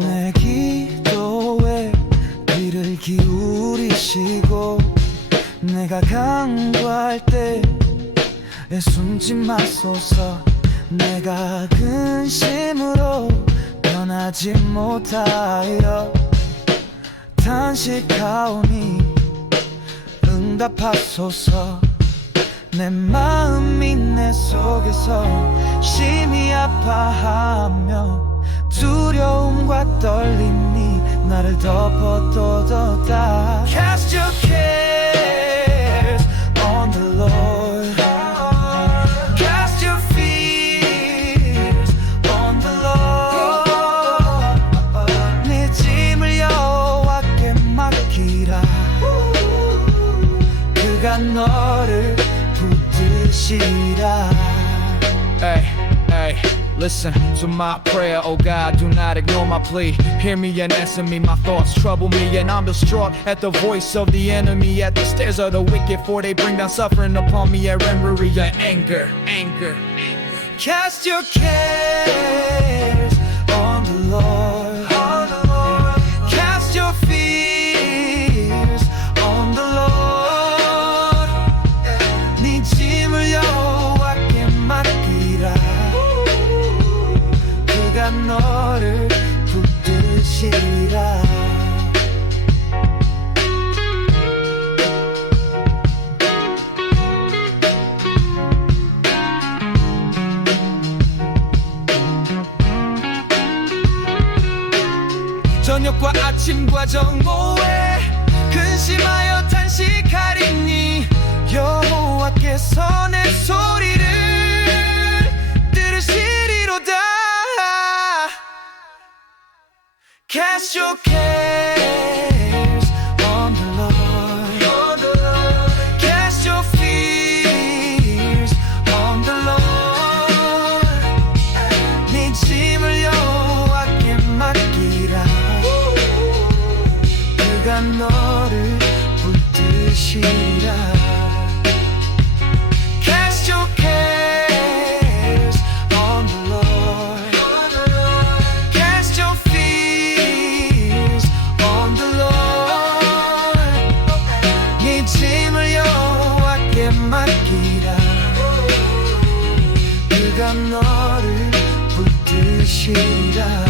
내 기도에 귀를 기울이시고 내가 간구할 때 숨지 마소서 내가 근심으로 변하지 못하여 탄식하오니 응답하소서. 내 마음이 내 속에서 심히 아파하며 두려움과 떨림이 나를 덮어도다 그가 너를 붙드시라 Hey, hey, listen to my prayer, oh God, do not ignore my plea. Hear me and answer me, my thoughts trouble me, and I'm distraught at the voice of the enemy, at the stairs of the wicked, for they bring down suffering upon me at memory and anger, anger. Cast your cares 붙드시라. 저녁과 아침 과 정오에 근심하여 Cast your cares on the Lord Cast your fears on the Lord 네 짐을 여호와께 맡기라 그가 너를 붙드시라 change.